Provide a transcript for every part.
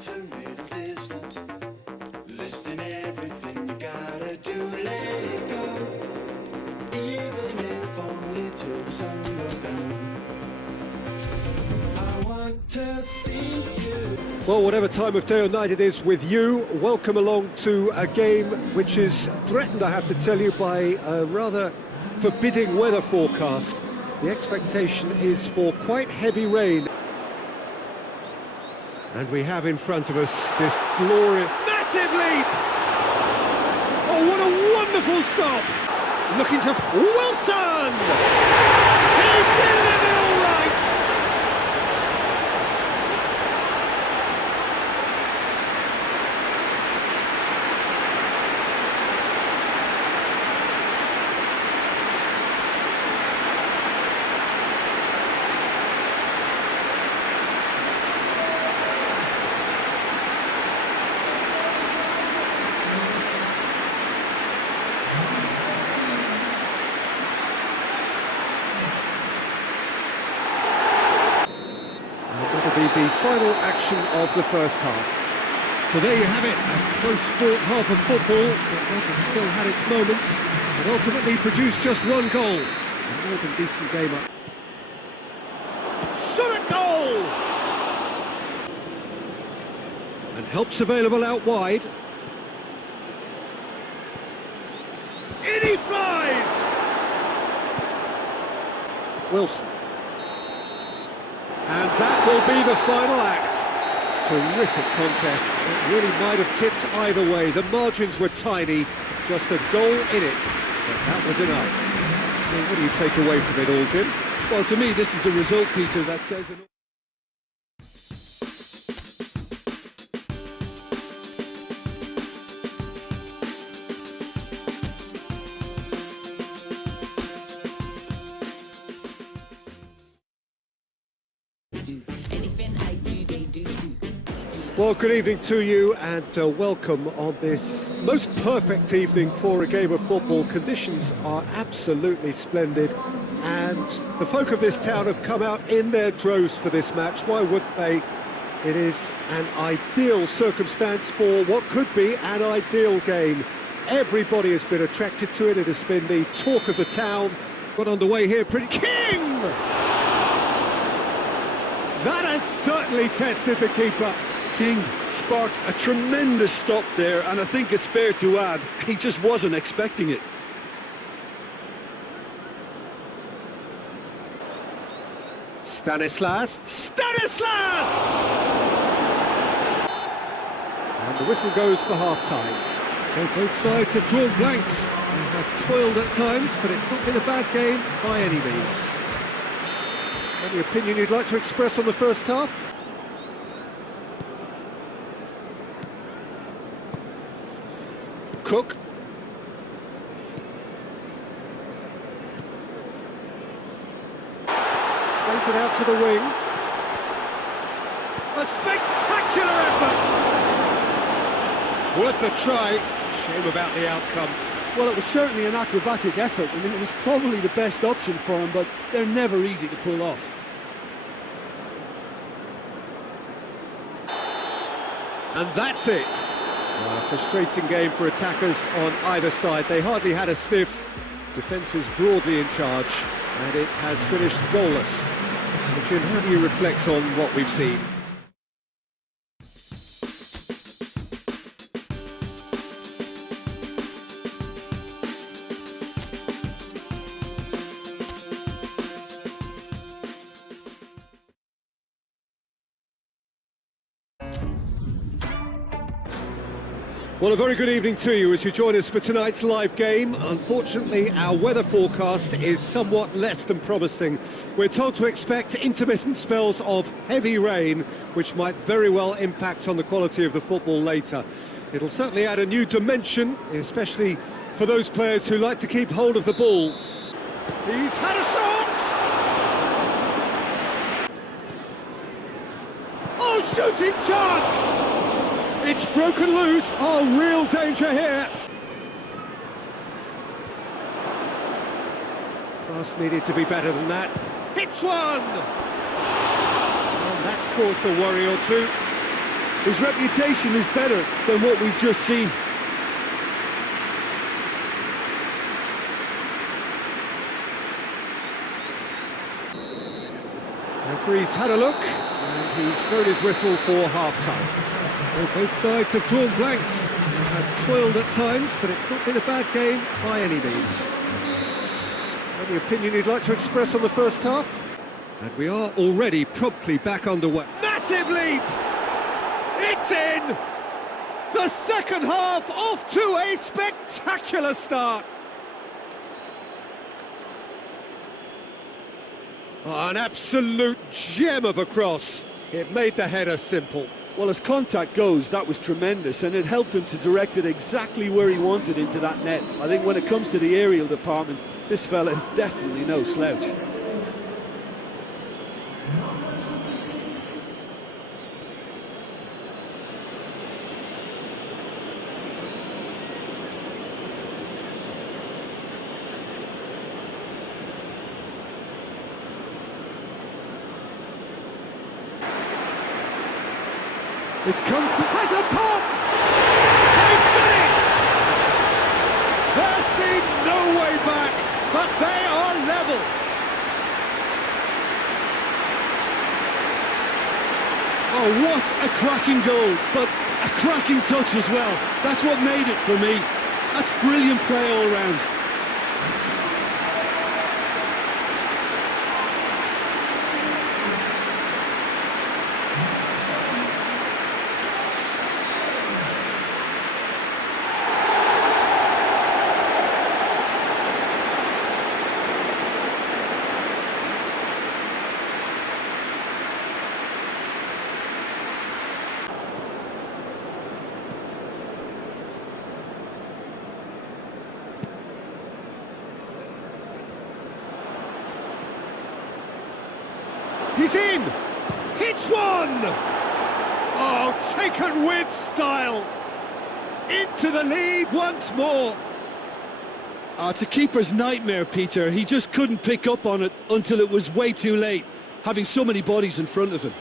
to middle distance. Listing everything you gotta do, let it go. Even if only till the sun goes down. I want to see you. Well, whatever time of day or night it is with you, welcome along to a game which is threatened, I have to tell you, by a rather forbidding weather forecast. The expectation is for quite heavy rain. And we have in front of us this glorious... Massive leap! Oh, what a wonderful stop! Looking to... Wilson! He's delivered all right! The final action of the first half. So there you have it, a close fought half of football that still had its moments, but ultimately produced just one goal. A more than decent game up. Shot at goal! And help's available out wide. In he flies! Wilson. And that will be the final act. Terrific contest. It really might have tipped either way. The margins were tiny, just a goal in it, but that was enough. Well, what do you take away from it all, Jim? Well, to me, this is a result, Peter, that says... Well, good evening to you and welcome on this most perfect evening for a game of football. Conditions are absolutely splendid and the folk of this town have come out in their droves for this match. Why wouldn't they? It is an ideal circumstance for what could be an ideal game. Everybody has been attracted to it. It has been the talk of the town. Got underway here pretty... King! That has certainly tested the keeper. King sparked a tremendous stop there, and I think it's fair to add, he just wasn't expecting it. Stanislas! And the whistle goes for half-time. So both sides have drawn blanks and have toiled at times, but it's not been a bad game by any means. Any opinion you'd like to express on the first half? Cook. Plays it out to the wing. A spectacular effort! Worth a try. Shame about the outcome. Well, it was certainly an acrobatic effort. I mean, it was probably the best option for him, but they're never easy to pull off. And that's it. A frustrating game for attackers on either side. They hardly had a sniff. Defence is broadly in charge, and it has finished goalless. So, Jim, how do you reflect on what we've seen? Well, a very good evening to you as you join us for tonight's live game. Unfortunately, our weather forecast is somewhat less than promising. We're told to expect intermittent spells of heavy rain, which might very well impact on the quality of the football later. It'll certainly add a new dimension, especially for those players who like to keep hold of the ball. He's had a shot! Oh, shooting chance! It's broken loose. Oh, real danger here. Pass needed to be better than that. Hits one! And that's caused a worry or two. His reputation is better than what we've just seen. Referee's had a look, and he's blown his whistle for half-time. Well, both sides have drawn blanks, have toiled at times, but it's not been a bad game by any means. Any opinion you'd like to express on the first half? And we are already promptly back underway. Massive leap! It's in! The second half off to a spectacular start! Oh, an absolute gem of a cross. It made the header simple. Well, as contact goes, that was tremendous, and it helped him to direct it exactly where he wanted into that net. I think when it comes to the aerial department, this fella is definitely no slouch. It's come to... has a pop! They've done it! They're seeing no way back, but they are level. Oh, what a cracking goal, but a cracking touch as well. That's what made it for me. That's brilliant play all round. He's in! Hits one! Oh, taken with style! Into the lead once more! Oh, it's a keeper's nightmare, Peter. He just couldn't pick up on it until it was way too late, having so many bodies in front of him.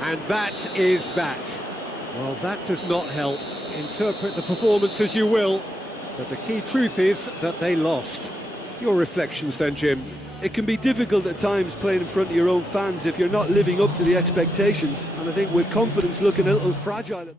And that is that. Well, that does not help. Interpret the performance as you will, but the key truth is that they lost. Your reflections then, Jim? It can be difficult at times playing in front of your own fans if you're not living up to the expectations, and I think with confidence looking a little fragile.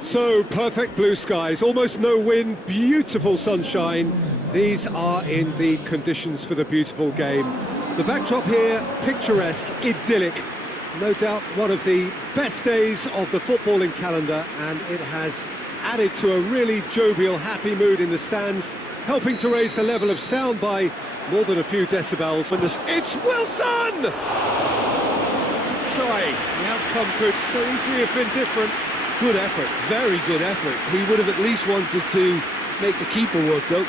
So, perfect blue skies, almost no wind, beautiful sunshine. These are indeed conditions for the beautiful game. The backdrop here, picturesque, idyllic. No doubt one of the best days of the footballing calendar, and it has added to a really jovial, happy mood in the stands, helping to raise the level of sound by more than a few decibels. It's Wilson! Try. The outcome could so easily have been different. Good effort, very good effort. He would have at least wanted to make the keeper work, though.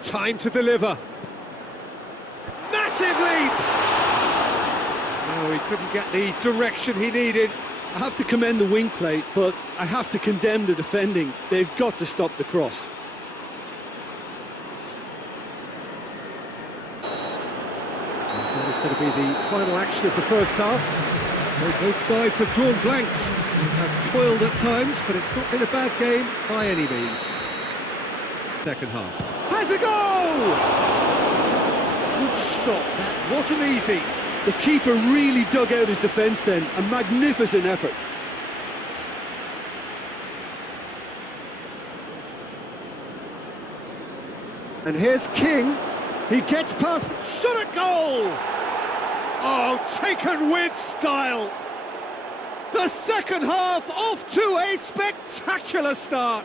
Time to deliver. Massive leap! No, he couldn't get the direction he needed. I have to commend the wing play, but I have to condemn the defending. They've got to stop the cross. That is going to be the final action of the first half. So both sides have drawn blanks, have toiled at times, but it's not been a bad game by any means. Second half. Has a goal! Good stop, that wasn't easy. The keeper really dug out his defence then, a magnificent effort. And here's King. He gets past, shot at goal! Oh, taken with style! The second half off to a spectacular start!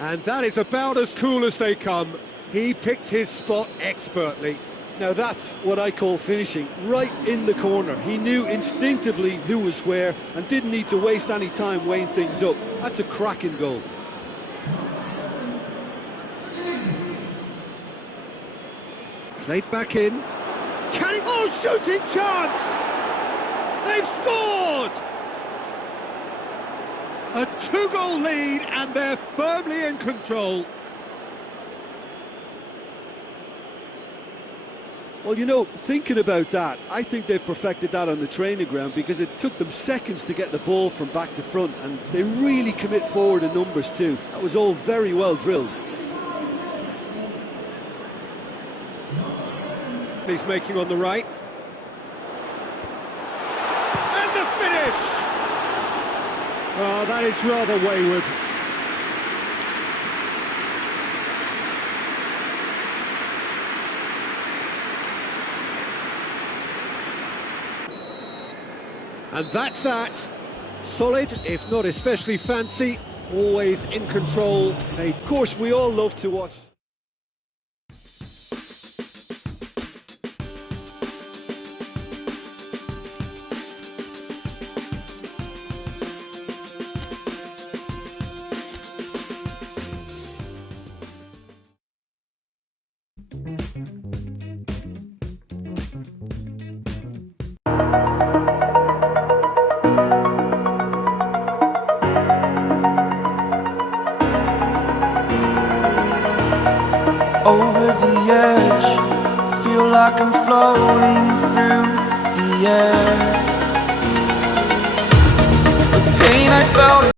And that is about as cool as they come. He picked his spot expertly. Now that's what I call finishing, right in the corner. He knew instinctively who was where and didn't need to waste any time weighing things up. That's a cracking goal. Played back in. Oh, shooting chance! They've scored! A 2-goal lead and they're firmly in control. Well, you know, thinking about that, I think they've perfected that on the training ground because it took them seconds to get the ball from back to front, and they really commit forward in numbers too. That was all very well drilled. He's making on the right. And the finish! Oh, that is rather wayward. And that's that. Solid, if not especially fancy, always in control. Of course, we all love to watch. Over the edge, feel like I'm floating through the air. The pain I felt